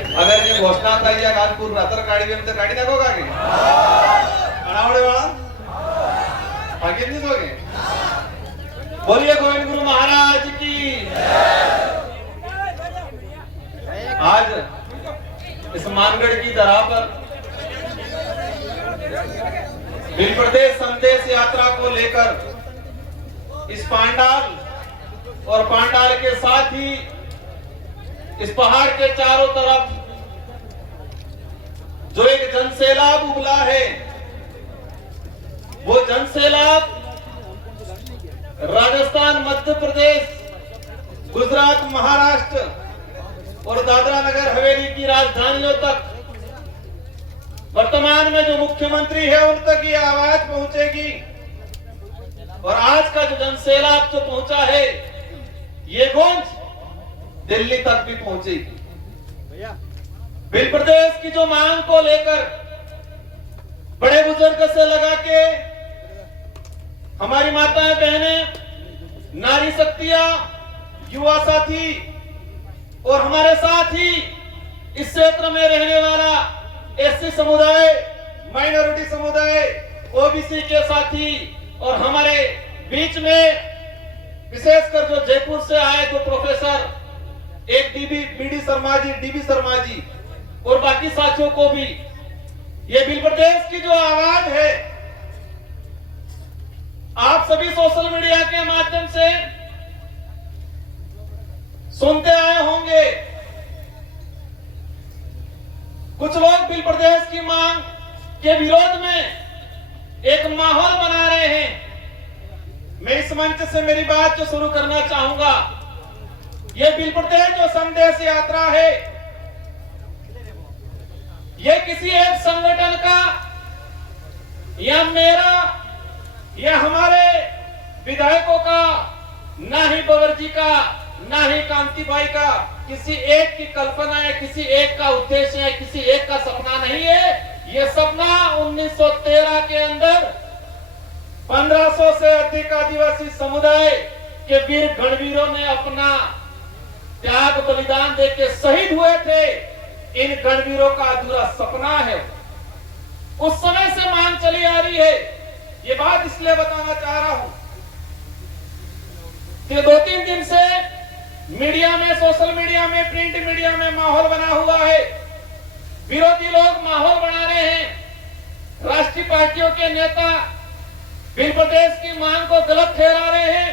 अगर ये घोषणा ताई या कालपूर रात्र काढी तर काढी नको का गे अनावडे वाला बाकी नहीं सोगे। बोलिए गोविंद गुरु महाराज की। आज इस मानगढ़ की धरा पर भील प्रदेश संदेश यात्रा को लेकर इस पांडाल और पांडाल के साथ ही इस पहाड़ के चारों तरफ जो एक जनसैलाब उबला है, वो जनसैलाब राजस्थान, मध्य प्रदेश, गुजरात, महाराष्ट्र और दादरा नगर हवेली की राजधानियों तक, वर्तमान में जो मुख्यमंत्री है उन तक ये आवाज पहुंचेगी। और आज का जो जनसैलाब जो पहुंचा है, ये गूंज दिल्ली तक भी पहुंचेगी। भील प्रदेश की जो मांग को लेकर बड़े बुजुर्ग से लगा के हमारी माताएं बहनें, नारी शक्तियां, युवा साथी और हमारे साथ ही इस क्षेत्र में रहने वाला एससी समुदाय, माइनॉरिटी समुदाय, ओबीसी के साथी और हमारे बीच में विशेषकर जो जयपुर से आए दो प्रोफेसर, एक डीबी शर्मा जी और बाकी साथियों को भी, ये भील प्रदेश की जो आवाज है, आप सभी सोशल मीडिया के माध्यम से सुनते आए होंगे। कुछ लोग भील प्रदेश की मांग के विरोध में एक माहौल बना रहे हैं। मैं इस मंच से मेरी बात जो शुरू करना चाहूंगा, ये भील प्रदेश जो संदेश यात्रा है, ये किसी एक संगठन का या मेरा या हमारे विधायकों का, ना ही बबर जी का, ना ही कांतिभाई का, किसी एक की कल्पना है, किसी एक का उद्देश्य है, किसी एक का सपना नहीं है। ये सपना 1913 के अंदर 1500 से अधिक आदिवासी समुदाय के वीर गणवीरों ने अपना त्याग बलिदान देके शहीद हुए थे। इन गणवीरों का अधूरा सपना है। उस समय से मांग चली आ रही है। ये बात इसलिए बताना चाह रहा हूं कि 2-3 दिन से मीडिया में, सोशल मीडिया में, प्रिंट मीडिया में माहौल बना हुआ है। विरोधी लोग माहौल बना रहे हैं। राष्ट्रीय पार्टियों के नेता भील प्रदेश की मांग को गलत ठहरा रहे हैं,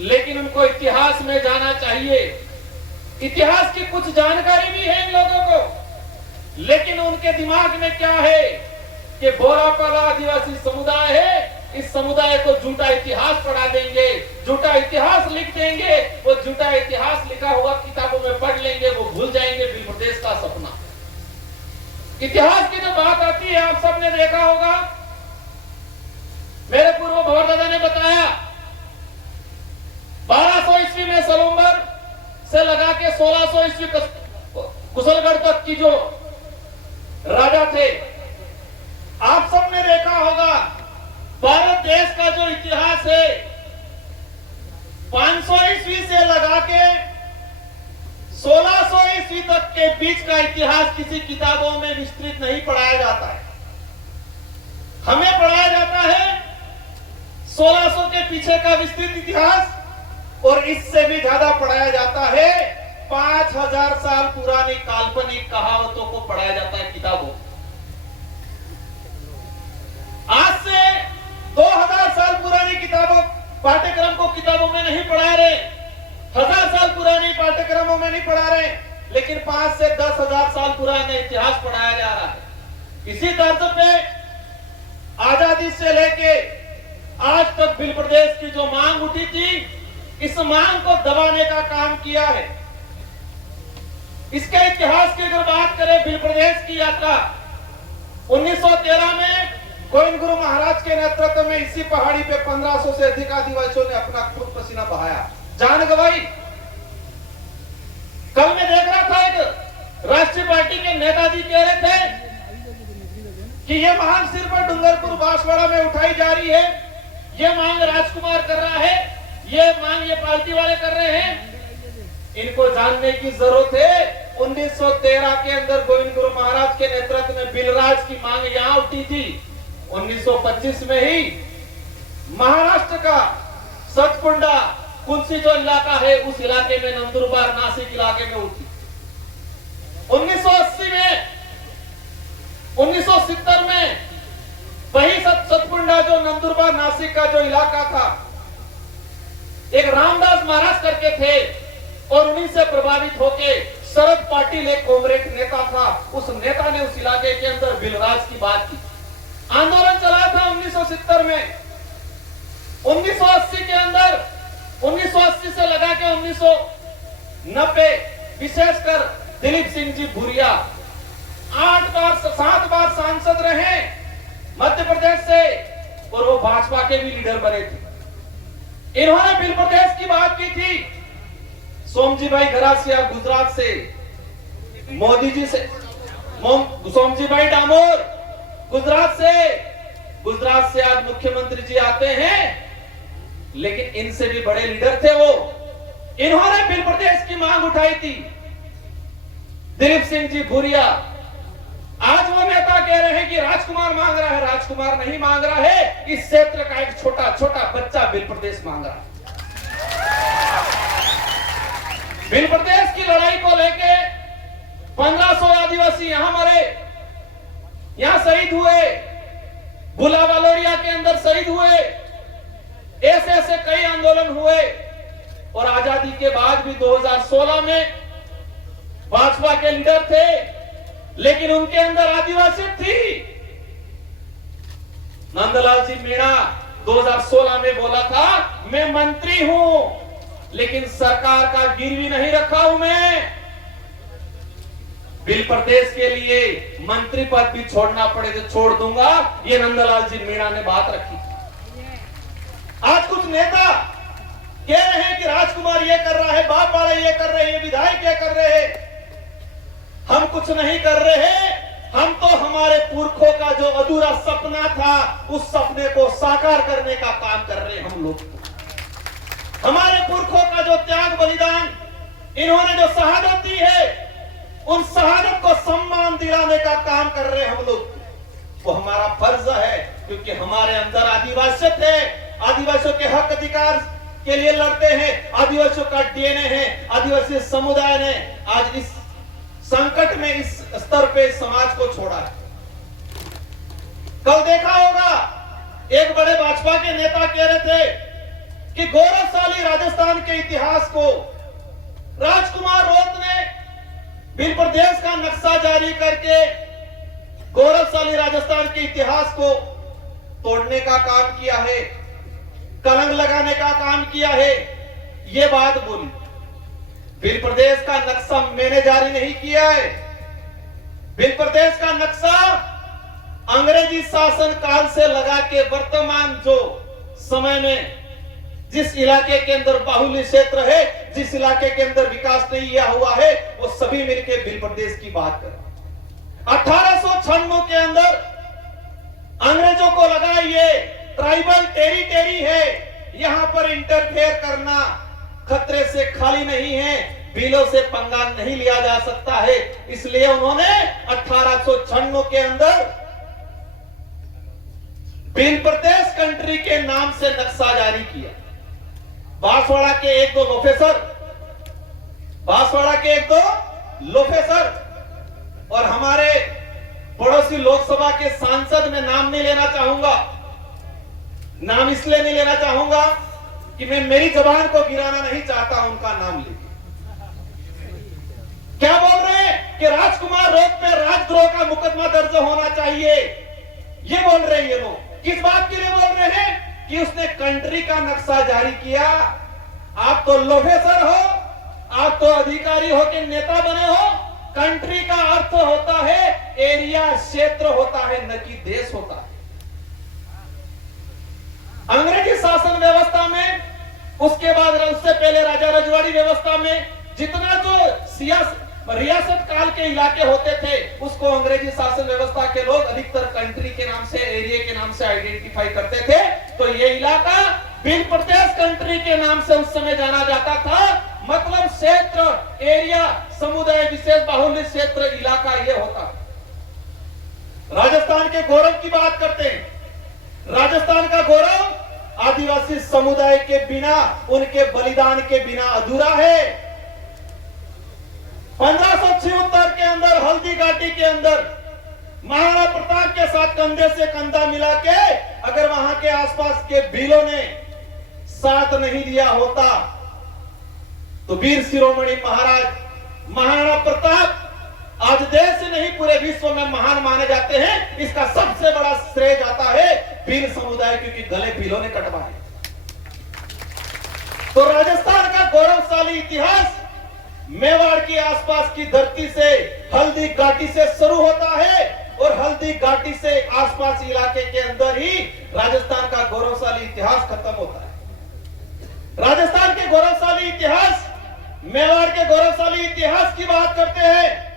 लेकिन उनको इतिहास में जाना चाहिए। इतिहास की कुछ जानकारी भी है इन लोगों को, लेकिन उनके दिमाग में क्या है कि बोरापाला आदिवासी समुदाय है, इस समुदाय को झूठा इतिहास पढ़ा देंगे, झूठा इतिहास लिख देंगे। वो झूठा इतिहास लिखा हुआ किताबों में पढ़ लेंगे, वो भूल जाएंगे भील प्रदेश का सपना। इतिहास की जो बात आती है, आप सबने देखा होगा, मेरे पूर्व भवर दादा ने बताया, 1200 ईस्वी में सलूम्बर से लगा के 1600 ईस्वी कुशलगढ़ तक की जो राजा थे, आप सबने देखा होगा। भारत देश का जो इतिहास है, 500 ईस्वी से लगा के 1600 ईस्वी तक के बीच का इतिहास किसी किताबों में विस्तृत नहीं पढ़ाया जाता है। हमें पढ़ाया जाता है 1600 के पीछे का विस्तृत इतिहास, और इससे भी ज्यादा पढ़ाया जाता है 5000 साल पुरानी काल्पनिक कहावतों को पढ़ाया जाता है किताबों। आज से 2000 साल पुरानी किताबों पाठ्यक्रम को किताबों में नहीं पढ़ा रहे, 1000 साल पुरानी पाठ्यक्रमों में नहीं पढ़ा रहे, लेकिन 5 से 10,000 साल पुराना इतिहास पढ़ाया जा रहा है। इसी तर्ज पे आजादी से लेके आज तक भील प्रदेश की जो मांग उठी थी, इस मांग को दबाने का काम किया है। इसके इतिहास की अगर बात करें, भील प्रदेश की यात्रा 1913 में गोविंद गुरु महाराज के नेतृत्व में इसी पहाड़ी पे 1500 से अधिक आदिवासियों ने अपना खून पसीना बहाया, जान गंवाई। कल मैं देख रहा था, एक राष्ट्रीय पार्टी के नेताजी कह रहे थे कि ये मांग सिर्फ डूंगरपुर बांसवाड़ा में उठाई जा रही है, ये मांग राजकुमार कर रहा है, ये मांग ये पार्टी वाले कर रहे हैं। इनको जानने की जरूरत है 1913 के अंदर गोविंद गुरु महाराज के नेतृत्व में बिलराज की मांग यहां उठी थी। 1925 में ही महाराष्ट्र का सतकुंडा कुंसी जो इलाका है उस इलाके में नंदुरबार नासिक इलाके में उठी। 1980 में 1970 में वही सतकुंडा जो नंदुरबार नासिक का जो इलाका था, एक रामदास महाराज करके थे और उन्हीं से प्रभावित होके शरद पाटिल एक कॉमरेड नेता था, उस नेता ने उस इलाके के अंदर बिलराज की बात की। आंदोलन चला था 1970 में। 1980 के अंदर 1980 से लगा के 1990 विशेषकर दिलीप सिंह जी भूरिया 7 बार सांसद रहे मध्य प्रदेश से और वो भाजपा के भी लीडर बने थे। इन्होंने बिल प्रदेश की बात की थी। सोमजी भाई गरासिया गुजरात से, मोदी जी से, सोमजी भाई डामोर गुजरात से आज मुख्यमंत्री जी आते हैं, लेकिन इनसे भी बड़े लीडर थे वो। इन्होंने बिल प्रदेश की मांग उठाई थी। दिलीप सिंह जी भूरिया, आज वो नेता कह रहे हैं कि राजकुमार मांग रहा है। राजकुमार नहीं मांग रहा है, इस क्षेत्र का एक छोटा छोटा बच्चा बिल प्रदेश मांग रहा है। बिल प्रदेश की लड़ाई को लेके 1500 आदिवासी यहां मरे, यहां शहीद हुए, बुला वालोरिया के अंदर शहीद हुए। ऐसे ऐसे कई आंदोलन हुए और आजादी के बाद भी 2016 में भाजपा के लीडर थे, लेकिन उनके अंदर आदिवासी थी। नंदलाल जी मीणा 2016 में बोला था, मैं मंत्री हूं लेकिन सरकार का गिरवी नहीं रखा हूं मैं। बिल प्रदेश के लिए मंत्री पद भी छोड़ना पड़े तो छोड़ दूंगा, ये नंदलाल जी मीणा ने बात रखी। आज कुछ नेता कह रहे हैं कि राजकुमार ये कर रहा है, बाप वाला ये कर रहे हैं, विधायक ये कर रहे हैं। हम कुछ नहीं कर रहे हैं, हम तो हमारे पुरखों का जो अधूरा सपना था उस सपने को साकार करने का काम कर रहे हैं हम लोग। हमारे पुरखों का जो त्याग बलिदान, इन्होंने जो शहादत दी है, उन शहादत को सम्मान दिलाने का काम कर रहे हैं हम लोग। वो हमारा फर्ज है, क्योंकि हमारे अंदर आदिवासियत है, आदिवासियों के हक अधिकार के लिए लड़ते हैं, आदिवासियों का डीएनए है। आदिवासी समुदाय ने आज इस संकट में इस स्तर पे समाज को छोड़ा है। कल देखा होगा एक बड़े भाजपा के नेता कह रहे थे कि गौरवशाली राजस्थान के इतिहास को राजकुमार रोत ने बिल प्रदेश का नक्शा जारी करके गौरवशाली राजस्थान के इतिहास को तोड़ने का काम किया है, कलंक लगाने का काम किया है। ये बात बोली। बिल प्रदेश का नक्शा मैंने जारी नहीं किया है। बिल प्रदेश का नक्शा अंग्रेजी शासन काल से लगा के वर्तमान जो समय में जिस इलाके के अंदर बाहुल्य क्षेत्र है, जिस इलाके के अंदर विकास नहीं किया हुआ है, वो सभी मिलकर बिल प्रदेश की बात कर। 1896 के अंदर अंग्रेजों को लगा ये ट्राइबल टेरिटरी है, यहां पर इंटरफेयर करना खतरे से खाली नहीं है, बिलों से पंगा नहीं लिया जा सकता है। इसलिए उन्होंने 1896 के अंदर बिल प्रदेश कंट्री के नाम से नक्शा जारी किया। बांसवाड़ा के एक दो लोफेसर और हमारे पड़ोसी लोकसभा के सांसद, में नाम नहीं लेना चाहूंगा, नाम इसलिए नहीं लेना चाहूंगा कि मैं मेरी जबान को गिराना नहीं चाहता उनका नाम लेके। क्या बोल रहे हैं कि राजकुमार रोत पे राजद्रोह का मुकदमा दर्ज होना चाहिए, ये बोल रहे हैं ये लोग। किस बात के लिए बोल रहे हैं? कि उसने कंट्री का नक्शा जारी किया। आप तो लोफेसर हो, आप तो अधिकारी हो के नेता बने हो। कंट्री का अर्थ होता है एरिया, क्षेत्र होता है, न कि देश होता है। अंग्रेजी शासन व्यवस्था में, उसके बाद उससे पहले राजा रजवाड़ी व्यवस्था में जितना जो रियासत काल के इलाके होते थे, उसको अंग्रेजी शासन व्यवस्था के लोग अधिकतर कंट्री के नाम से, एरिया के नाम से आइडेंटिफाई करते थे। तो ये इलाका बिल प्रदेश कंट्री के नाम से उस समय जाना जाता था। मतलब क्षेत्र, एरिया, समुदाय विशेष बाहुल्य क्षेत्र इलाका ये होता है। राजस्थान के गौरव की बात करते हैं। राजस्थान का गौरव आदिवासी समुदाय के बिना, उनके बलिदान के बिना अधूरा है। 1576 के अंदर हल्दी घाटी के अंदर महाराणा प्रताप के साथ कंधे से कंधा मिला के अगर वहां के आसपास के भीलों ने साथ नहीं दिया होता तो वीर शिरोमणि महाराज महाराणा प्रताप आज देश से नहीं पूरे विश्व में महान माने जाते हैं। इसका सबसे बड़ा श्रेय जाता है भील समुदाय, क्योंकि गले भीलों ने कटवाए। तो राजस्थान का गौरवशाली इतिहास मेवाड़ की आसपास की धरती से, हल्दी घाटी से शुरू होता है और हल्दी घाटी से आसपास इलाके के अंदर ही राजस्थान का गौरवशाली इतिहास खत्म होता है। राजस्थान के गौरवशाली इतिहास, मेवाड़ के गौरवशाली इतिहास की बात करते हैं,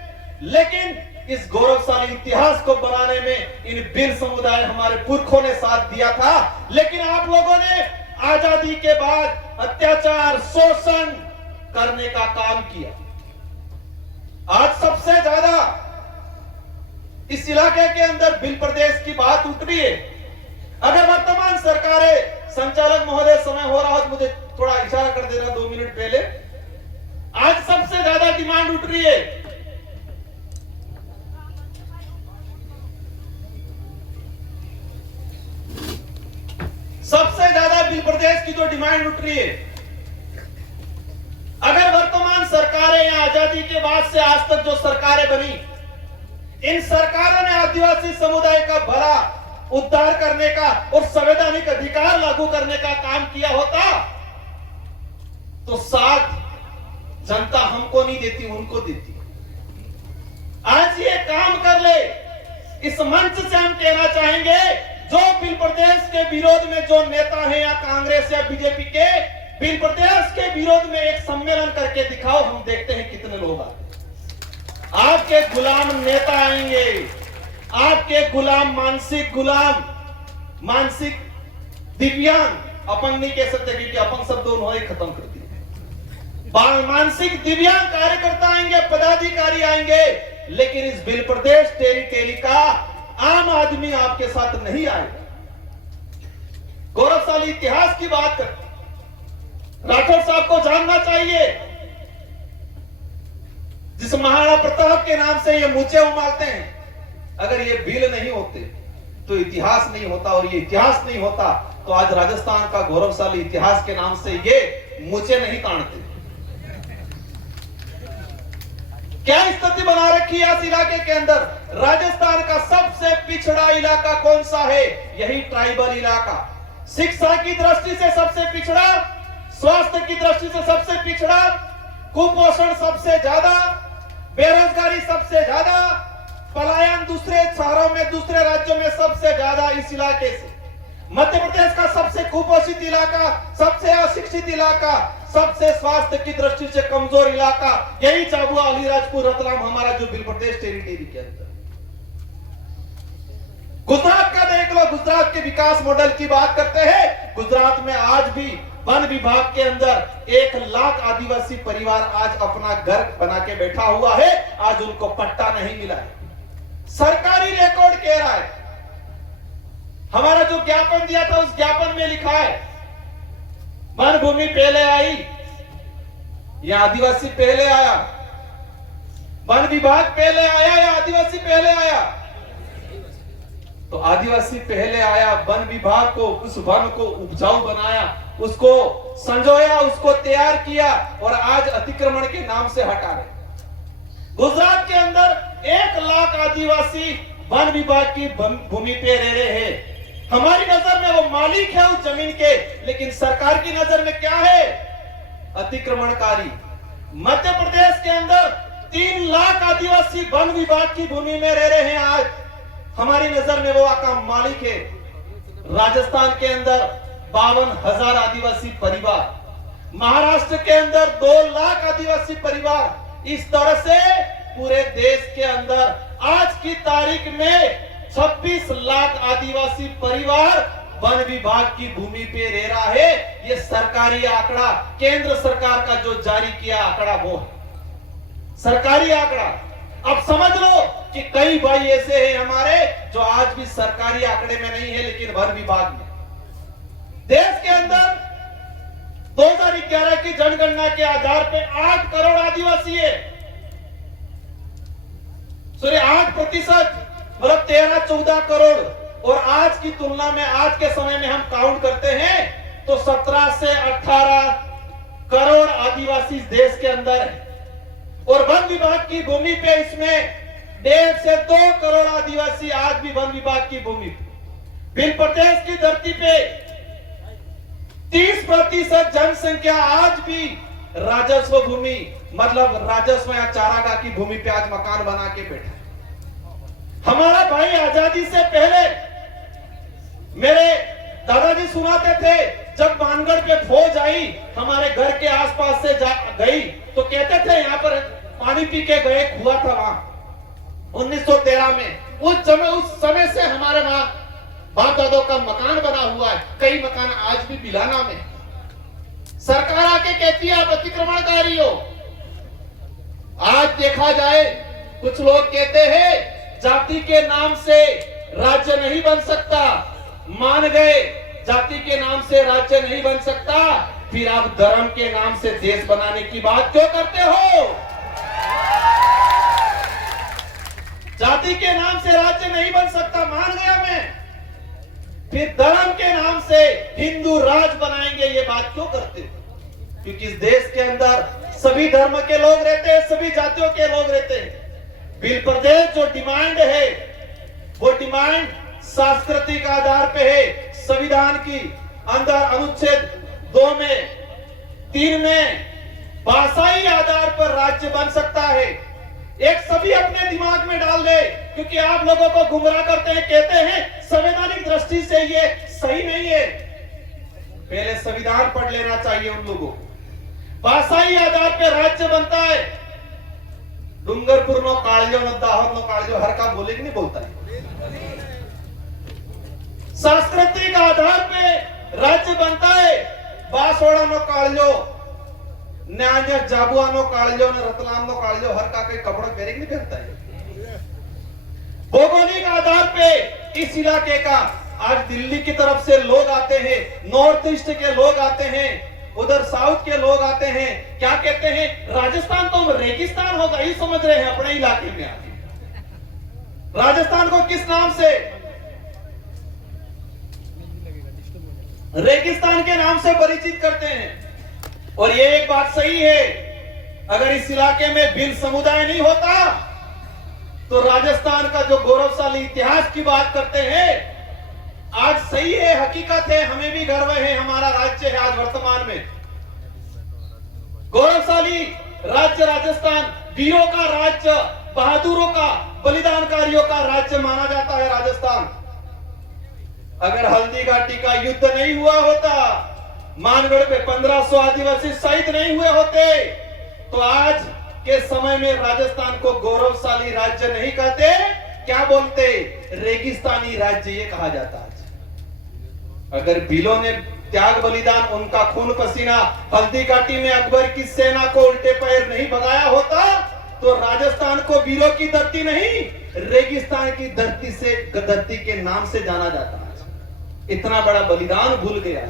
लेकिन इस गौरवशाली इतिहास को बनाने में इन भील समुदाय हमारे पुरखों ने साथ दिया था। लेकिन आप लोगों ने आजादी के बाद अत्याचार, शोषण करने का काम किया। आज सबसे ज्यादा इस इलाके के अंदर भील प्रदेश की बात उठ रही है। अगर वर्तमान सरकारें, संचालक महोदय समय हो रहा हो तो मुझे थोड़ा इशारा कर देना 2 मिनट पहले। आज सबसे ज्यादा डिमांड उठ रही है सबसे ज्यादा भील प्रदेश की जो डिमांड उठ रही है, अगर वर्तमान सरकारें या आजादी के बाद से आज तक जो सरकारें बनी, इन सरकारों ने आदिवासी समुदाय का भला उद्धार करने का और संवैधानिक अधिकार लागू करने का काम किया होता तो साथ जनता हमको नहीं देती, उनको देती। आज ये काम कर ले, इस मंच से हम कहना चाहेंगे, जो भील प्रदेश के विरोध में जो नेता हैं या कांग्रेस या बीजेपी के, भील प्रदेश के विरोध में एक सम्मेलन करके दिखाओ, हम देखते हैं कितने लोग आते। आपके गुलाम नेता आएंगे, आपके गुलाम, मानसिक दिव्यांग, अपन नहीं कह सकते क्योंकि अपन शब्द उन्होंने खत्म कर दिया। मानसिक दिव्यांग कार्यकर्ता आएंगे, पदाधिकारी आएंगे, लेकिन इस भील प्रदेश टेरिटरी का आम आदमी आपके साथ नहीं आएगा। गौरवशाली इतिहास की बात करते, राठौर साहब को जानना चाहिए, जिस महाराणा प्रताप के नाम से ये मूंछें उमालते हैं, अगर ये भील नहीं होते तो इतिहास नहीं होता, और ये इतिहास नहीं होता तो आज राजस्थान का गौरवशाली इतिहास के नाम से ये मूंछें नहीं ताड़ते। क्या स्थिति बना रखी है इस इलाके के अंदर? राजस्थान का सबसे पिछड़ा इलाका कौन सा है? यही ट्राइबल इलाका। शिक्षा की दृष्टि से सबसे पिछड़ा, स्वास्थ्य की दृष्टि से सबसे पिछड़ा, कुपोषण सबसे ज्यादा, बेरोजगारी सबसे ज्यादा, पलायन दूसरे शहरों में, दूसरे राज्यों में सबसे ज्यादा इस इलाके से। मध्य प्रदेश का सबसे कुपोषित इलाका, सबसे अशिक्षित इलाका, सबसे स्वास्थ्य की दृष्टि से कमजोर इलाका, यही झाबुआ, अलीराजपुर, रतलाम हमारा जो भील प्रदेश टेरिटरी के अंदर। गुजरात का देख लो, गुजरात के विकास मॉडल की बात करते हैं। गुजरात में आज भी वन विभाग के अंदर 1 लाख आदिवासी परिवार आज अपना घर बना के बैठा हुआ है, आज उनको पट्टा नहीं मिला है। सरकारी रिकॉर्ड कह रहा है, हमारा जो ज्ञापन दिया था उस ज्ञापन में लिखा है वन भूमि पहले आई या आदिवासी पहले आया, वन विभाग पहले आया या आदिवासी पहले आया? तो आदिवासी पहले आया, वन विभाग को, उस वन को उपजाऊ बनाया, उसको संजोया, उसको तैयार किया और आज अतिक्रमण के नाम से हटा रहे। गुजरात के अंदर 1 लाख आदिवासी वन विभाग की भूमि पे रह रहे हैं। हमारी नजर में वो मालिक है उस जमीन के, लेकिन सरकार की नजर में क्या है? अतिक्रमणकारी। मध्य प्रदेश के अंदर 3 लाख आदिवासी वन विभाग की भूमि में रह रहे हैं आज, हमारी नजर में वो का मालिक है। राजस्थान के अंदर 52,000 आदिवासी परिवार, महाराष्ट्र के अंदर 2 लाख आदिवासी परिवार। इस तरह से पूरे देश के अंदर आज की तारीख में 26 लाख आदिवासी परिवार वन विभाग की भूमि पे रह रहा है। ये सरकारी आंकड़ा, केंद्र सरकार का जो जारी किया आंकड़ा वो है। सरकारी आंकड़ा। अब समझ लो कि कई भाई ऐसे हैं हमारे जो आज भी सरकारी आंकड़े में नहीं है लेकिन वन विभाग में। देश के अंदर 2011 की जनगणना के आधार पे 8 करोड़ आदिवासी है। 8% मतलब 13-14 करोड़। और आज की तुलना में आज के समय में हम काउंट करते हैं तो 17 से 18 करोड़ आदिवासी देश के अंदर है। और वन विभाग की भूमि पे इसमें 1.5 से 2 करोड़ आदिवासी आज भी वन विभाग की भूमि पे। भिल प्रदेश की धरती पे 30% जनसंख्या आज भी राजस्व भूमि मतलब राजस्व या चारागाह की भूमि पे आज मकान बना के बैठा। हमारा भाई आजादी से पहले मेरे दादाजी सुनाते थे, जब मानगढ़ पे फौज आई हमारे घर के आसपास से गई तो कहते थे यहाँ पर पानी पी के गए, कुआ था वहां 1913 में। उस समय से हमारे वहां बाप दादों का मकान बना हुआ है। कई मकान आज भी बिलाना में। सरकार आके कहती है आप अतिक्रमणकारी हो। आज देखा जाए कुछ लोग कहते हैं जाति के नाम से राज्य नहीं बन सकता। मान गए जाति के नाम से राज्य नहीं बन सकता, फिर आप धर्म के नाम से देश बनाने की बात क्यों करते हो? जाति के नाम से राज्य नहीं बन सकता, मान गया मैं, फिर धर्म के नाम से हिंदू राज बनाएंगे, ये बात क्यों करते हो? क्योंकि इस देश के अंदर सभी धर्म के लोग रहते हैं, सभी जातियों के लोग रहते हैं। बिल प्रदेश जो डिमांड है वो डिमांड सांस्कृतिक आधार पे है। संविधान की अंदर अनुच्छेद 2 में 3 में भाषाई आधार पर राज्य बन सकता है। एक सभी अपने दिमाग में डाल दे, क्योंकि आप लोगों को गुमराह करते हैं, कहते हैं संवैधानिक दृष्टि से ये सही नहीं है। पहले संविधान पढ़ लेना चाहिए उन लोगों को। भाषाई आधार पर राज्य बनता है। डूंगरपुर नो कालजो नो दाहोद नो कालजो हर का बोले कि नहीं बोलता है। सांस्कृतिक आधार पे राज्य बनता है। बासोड़ा नो कालजो न्याय जाबुआ नो कालजो न रतलाम नो कालजो हर का कोई कपड़ा पहने कि नहीं पहनता है। भौगोलिक आधार पे इस इलाके का आज दिल्ली की तरफ से लोग आते हैं, नॉर्थ ईस्ट के लोग आते हैं, उधर साउथ के लोग आते हैं। क्या कहते हैं राजस्थान तो रेगिस्तान होगा ही समझ रहे हैं अपने इलाके में आके। राजस्थान को किस नाम से? रेगिस्तान के नाम से परिचित करते हैं। और ये एक बात सही है, अगर इस इलाके में भिल समुदाय नहीं होता तो राजस्थान का जो गौरवशाली इतिहास की बात करते हैं आज सही है, हकीकत है, हमें भी गर्व है, हमारा राज्य है आज वर्तमान में गौरवशाली राज्य राजस्थान। वीरों का राज्य, बहादुरों का, बलिदानकारियों का राज्य माना जाता है राजस्थान। अगर हल्दी घाटी का युद्ध नहीं हुआ होता, मानगढ़ पे 1500 आदिवासी शहीद नहीं हुए होते तो आज के समय में राजस्थान को गौरवशाली राज्य नहीं कहते, क्या बोलते? रेगिस्तानी राज्य ये कहा जाता है। अगर भीलों ने त्याग बलिदान, उनका खून पसीना हल्दी घाटी में अकबर की सेना को उल्टे पैर नहीं भगाया होता तो राजस्थान को वीरों की धरती नहीं रेगिस्तान की धरती से धरती के नाम से जाना जाता है। इतना बड़ा बलिदान भूल गया।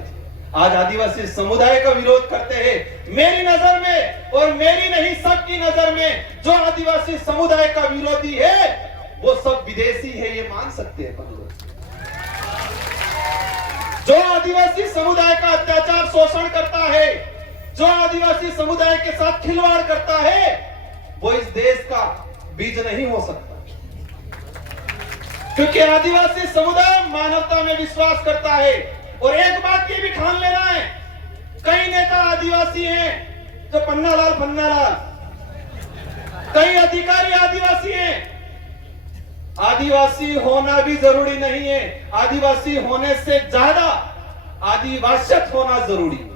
आज आदिवासी समुदाय का विरोध करते हैं। मेरी नजर में और मेरी नहीं सबकी नजर में जो आदिवासी समुदाय का विरोधी है वो सब विदेशी है, ये मान सकते हैं अपन लोग। जो आदिवासी समुदाय का अत्याचार शोषण करता है, जो आदिवासी समुदाय के साथ खिलवाड़ करता है वो इस देश का बीज नहीं हो सकता। क्योंकि आदिवासी समुदाय मानवता में विश्वास करता है। और एक बात ये भी ठान लेना है, कई नेता आदिवासी हैं जो पन्नालाल, कई अधिकारी आदिवासी हैं। आदिवासी होना भी जरूरी नहीं है, आदिवासी होने से ज्यादा आदिवासियत होना जरूरी है।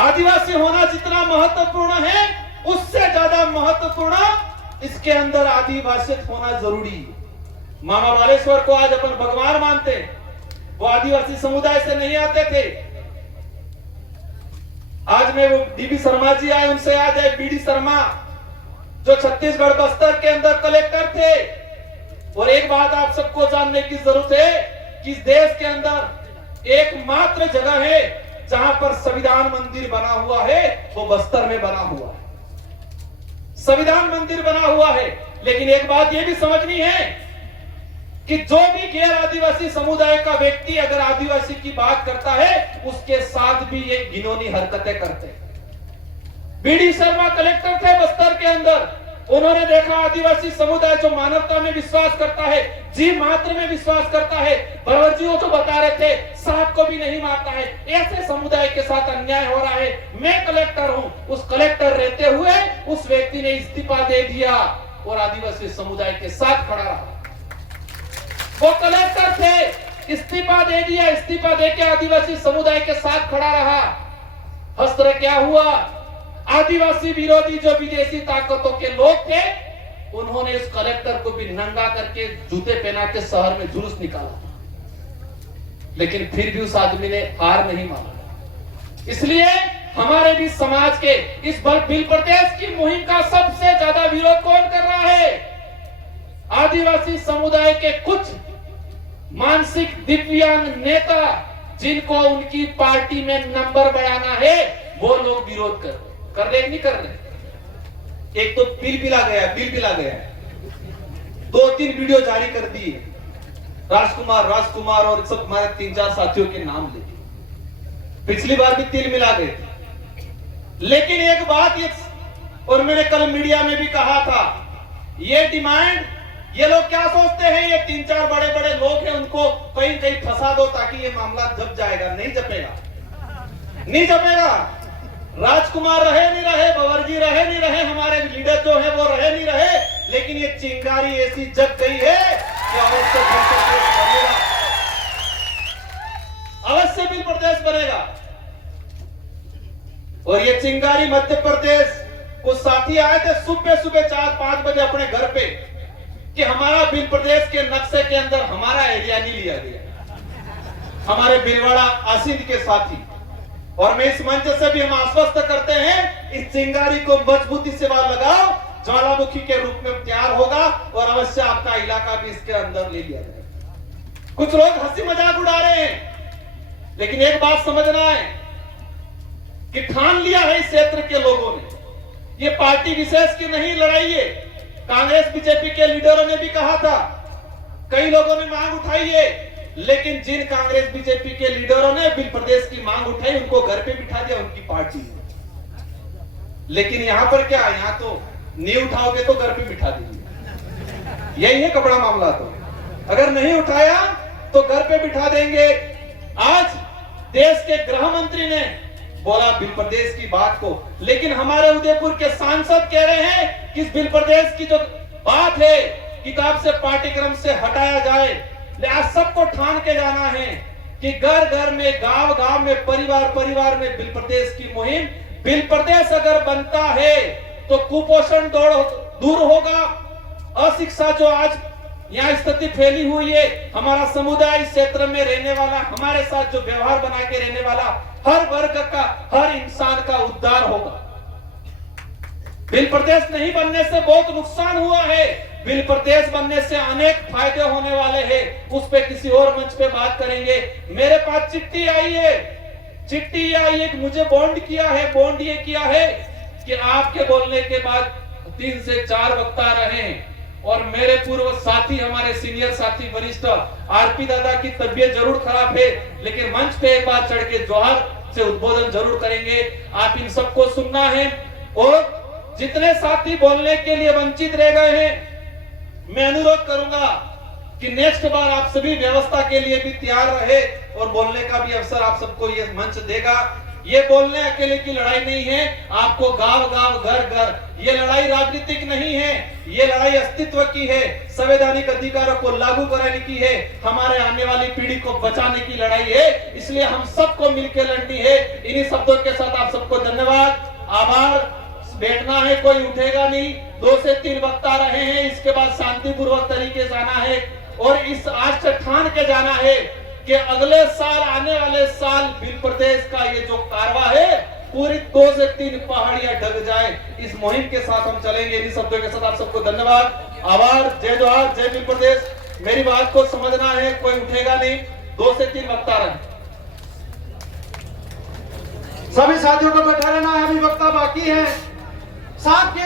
आदिवासी होना जितना महत्वपूर्ण है उससे ज्यादा महत्वपूर्ण इसके अंदर आदिवासियत होना जरूरी है। मामा बालेश्वर को आज अपन भगवान मानते हैं, वो आदिवासी समुदाय से नहीं आते थे। आज में वो डीबी शर्मा जी आए, उनसे याद है बीडी शर्मा जो छत्तीसगढ़ बस्तर के अंदर कलेक्टर थे। और एक बात आप सबको जानने की जरूरत है कि इस देश के अंदर एकमात्र जगह है जहां पर संविधान मंदिर बना हुआ है, वो बस्तर में बना हुआ है। संविधान मंदिर बना हुआ है। लेकिन एक बात यह भी समझनी है कि जो भी गैर आदिवासी समुदाय का व्यक्ति अगर आदिवासी की बात करता है, उसके साथ भी ये घिनौनी हरकतें करते हैं। बीडी शर्मा कलेक्टर थे बस्तर के अंदर, उन्होंने देखा आदिवासी समुदाय जो मानवता में विश्वास करता है, जीव मात्र में विश्वास करता है, भंवर जी जो बता रहे थे सांप को भी नहीं मारता है, ऐसे समुदाय के साथ अन्याय हो रहा है। मैं कलेक्टर हूं, उस कलेक्टर रहते हुए उस व्यक्ति ने इस्तीफा दे दिया और आदिवासी समुदाय के साथ खड़ा रहा। वो कलेक्टर थे, इस्तीफा दे दिया, इस्तीफा देके आदिवासी समुदाय के साथ खड़ा रहा। हस्त्र क्या हुआ? आदिवासी विरोधी जो विदेशी ताकतों के लोग थे, उन्होंने इस कलेक्टर को भी नंगा करके जूते पहना के शहर में जुलूस निकाला। लेकिन फिर भी उस आदमी ने हार नहीं माना। इसलिए हमारे भी समाज के इस बिल प्रदेश की मुहिम का सबसे ज्यादा विरोध कौन कर रहा है? आदिवासी समुदाय के कुछ मानसिक दिव्यांग नेता, जिनको उनकी पार्टी में नंबर बढ़ाना है, वो लोग विरोध कर रहे नहीं कर रहे। एक तो बिल पिला गया, 2-3 वीडियो जारी कर दिए, राजकुमार और सब हमारे 3-4 साथियों के नाम ले। पिछली बार भी तिल मिला गए थे। लेकिन एक बात और मैंने कल मीडिया में भी कहा था, ये डिमांड, ये लोग क्या सोचते हैं, ये 3-4 बड़े लोग हैं, उनको कहीं फंसा दो ताकि ये मामला जप जाएगा। नहीं जपेगा। राजकुमार रहे नहीं रहे, भंवर जी रहे नहीं रहे, हमारे लीडर जो है वो रहे नहीं रहे, लेकिन ये चिंगारी ऐसी जग गई है कि अवश्य बिल प्रदेश बनेगा। और ये चिंगारी मध्य प्रदेश, कुछ साथी आए थे सुबह 4-5 बजे अपने घर पे कि हमारा बिल प्रदेश के नक्शे के अंदर हमारा एरिया नहीं लिया गया। हमारे बिलवाड़ा आसिंद के साथी, और मैं इस मंच से भी हम आश्वस्त करते हैं, इस चिंगारी को मजबूती से वहां लगाओ, ज्वालामुखी के रूप में तैयार होगा और अवश्य आपका इलाका भी इसके अंदर ले लिया जाएगा। कुछ लोग हंसी मजाक उड़ा रहे हैं, लेकिन एक बात समझना है कि ठान लिया है इस क्षेत्र के लोगों ने, ये पार्टी विशेष की नहीं लड़ाई है। कांग्रेस बीजेपी के लीडरों ने भी कहा था, कई लोगों ने मांग उठाई है, लेकिन जिन कांग्रेस बीजेपी के लीडरों ने बिल प्रदेश की मांग उठाई, उनको घर पे बिठा दिया उनकी पार्टी ने। लेकिन यहां पर क्या, यहां तो नहीं उठाओगे तो घर पे बिठा देंगे। यही है कपड़ा मामला। तो अगर नहीं उठाया तो घर पे बिठा देंगे। आज देश के गृह मंत्री ने बोला बिल प्रदेश की बात को, लेकिन हमारे उदयपुर के सांसद कह रहे हैं कि इस बिल प्रदेश की जो बात है किताब से, पाठ्यक्रम से हटाया जाए। लिहाजा सबको ठान के जाना है कि घर घर में, गांव गांव में, परिवार में बिल प्रदेश की मुहिम। बिल प्रदेश अगर बनता है तो कुपोषण दूर होगा, अशिक्षा जो आज यहाँ स्थिति फैली हुई है, हमारा समुदाय इस क्षेत्र में रहने वाला, हमारे साथ जो व्यवहार बना के रहने वाला हर वर्ग का, हर इंसान का उद्धार होगा। बिल प्रदेश नहीं बनने से बहुत नुकसान हुआ है, बिल प्रदेश बनने से अनेक फायदे होने वाले हैं। उस पे किसी और मंच पे बात करेंगे। मेरे पास चिट्ठी आई है, मुझे बॉन्ड ये किया है कि आपके बोलने के बाद 3 से 4 वक्ता रहे, और मेरे पूर्व साथी, हमारे सीनियर साथी वरिष्ठ आरपी दादा की तबीयत जरूर खराब है, लेकिन मंच पे एक बार चढ़ के जोहार से उद्बोधन जरूर करेंगे। आप इन सबको सुनना है। और जितने साथी बोलने के लिए वंचित रह गए हैं, मैं अनुरोध करूंगा कि नेक्स्ट बार आप सभी व्यवस्था के लिए भी तैयार रहे, और बोलने का भी अवसर आप सबको ये मंच देगा। ये बोलने अकेले की लड़ाई नहीं है, आपको गांव गांव, घर घर, ये लड़ाई राजनीतिक नहीं है, ये लड़ाई अस्तित्व की है, संवैधानिक अधिकारों को लागू कराने की है, हमारे आने वाली पीढ़ी को बचाने की लड़ाई है। इसलिए हम सबको मिलकर लड़नी है। इन्हीं शब्दों के साथ आप सबको धन्यवाद, आभार। बैठना है, कोई उठेगा नहीं। 2 से 3 वक्ता रहे हैं, इसके बाद शांतिपूर्वक तरीके से जाना है, और इस आज से ठान के जाना है कि अगले साल, आने वाले साल बिल प्रदेश का ये जो कारवा है पूरी 2 से 3 पहाड़ियां ढक जाए। इस मुहिम के साथ हम चलेंगे। इन्हीं शब्दों के साथ आप सबको धन्यवाद, आभार, जय जोहार, जय भीम प्रदेश। मेरी बात को समझना है, कोई उठेगा नहीं, 2 से 3 वक्ता रहे। सभी साथियों को बैठा रहना है, अभी वक्ता बाकी है। साथ के